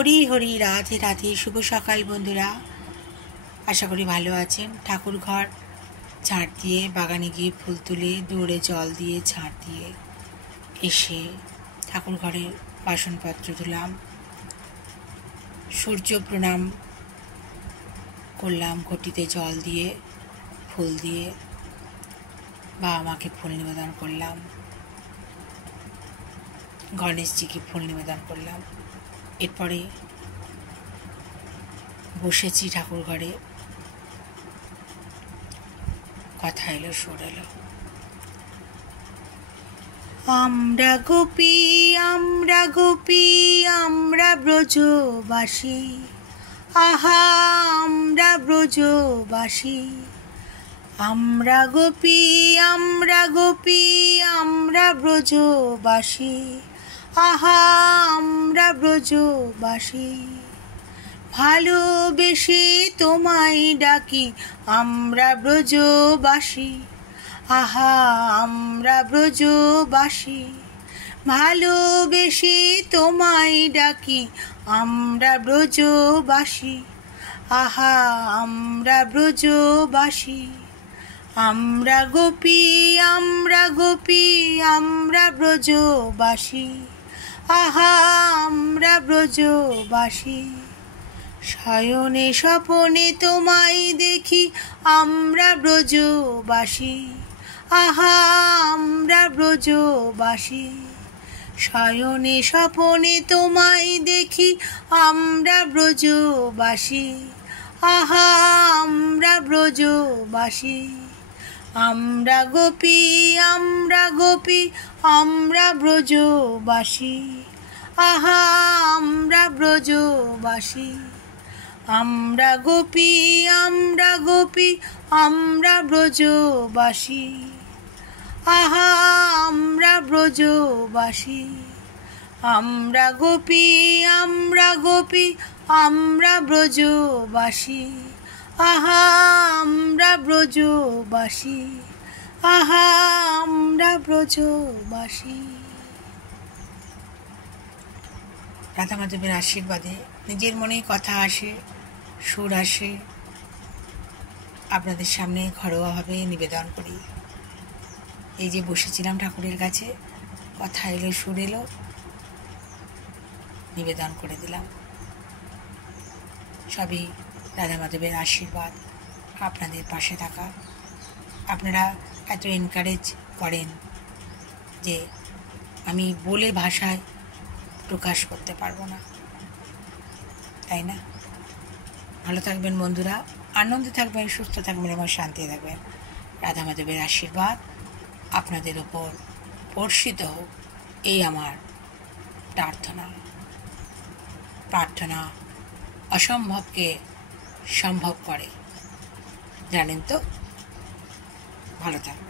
হরি হরি, রাধে রাধে, শুভ সকাল বন্ধুরা। আশা করি ভালো আছেন। ঠাকুর ঘর ঝাঁট দিয়ে, বাগানে গিয়ে ফুল তুলে, দৌড়ে জল দিয়ে ঝাঁট দিয়ে এসে ঠাকুর ঘরের বাসনপত্র ধুলাম, সূর্য প্রণাম করলাম, ঘটিতে জল দিয়ে ফুল দিয়ে বাবা মাকে ফুল নিবেদন করলাম, গণেশজিকে ফুল নিবেদন করলাম। এরপরে বসেছি ঠাকুর ঘরে, কথা এলো, সুর এলো। আমরা গোপী, আমরা গোপী, আমরা ব্রজবাসী, আহা আমরা ব্রজবাসী। আমরা গোপী, আমরা গোপী, আমরা ব্রজবাসী, আহা আমরা ব্রজবাসী। ভালোবেসে তোমায় ডাকি আমরা ব্রজবাসী, আহা আমরা ব্রজবাসী। ভালোবেসে তোমায় ডাকি আমরা ব্রজবাসী, আহা আমরা ব্রজবাসী। আমরা গোপী, আমরা গোপী, আমরা ব্রজবাসী, আহা আমরা ব্রজবাসী। শয়নে স্বপনে তোমায় দেখি আমরা ব্রজবাসী, আহা আমরা ব্রজবাসী। শয়নে স্বপনে তোমায় দেখি আমরা ব্রজবাসী, আহা আমরা ব্রজবাসী। আমরা গোপী, আমরা গোপী, আমরা ব্রজবাসী, আহা আমরা ব্রজবাসী। আমরা গোপী, আমরা গোপী, আমরা ব্রজবাসী, আহা আমরা ব্রজবাসী। আমরা গোপী, আমরা গোপী, আমরা ব্রজবাসী, আহা আমরা ব্রজবাসী, আহা আমরা ব্রজবাসী। রাধা মাধবের আশীর্বাদে নিজের মনে কথা আসে, সুর আসে, আপনাদের সামনে ঘরোয়াভাবে নিবেদন করি। এই যে বসেছিলাম ঠাকুরের কাছে, কথা এলো, সুর এলো, নিবেদন করে দিলাম। সবই রাধা মাধবের আশীর্বাদ, আপনাদের পাশে থাকা। আপনারা এত এনকারেজ করেন যে আমি বলে ভাষায় প্রকাশ করতে পারবো না, তাই না? ভালো থাকবেন বন্ধুরা, আনন্দে থাকবেন, সুস্থ থাকবেন এবং শান্তি থাকবেন। রাধা মাধবের আশীর্বাদ আপনাদের ওপর বর্ষিত হোক, এই আমার প্রার্থনা। প্রার্থনা অসম্ভবকে সম্ভব করে, জানেন তো? ভালো থাকবেন।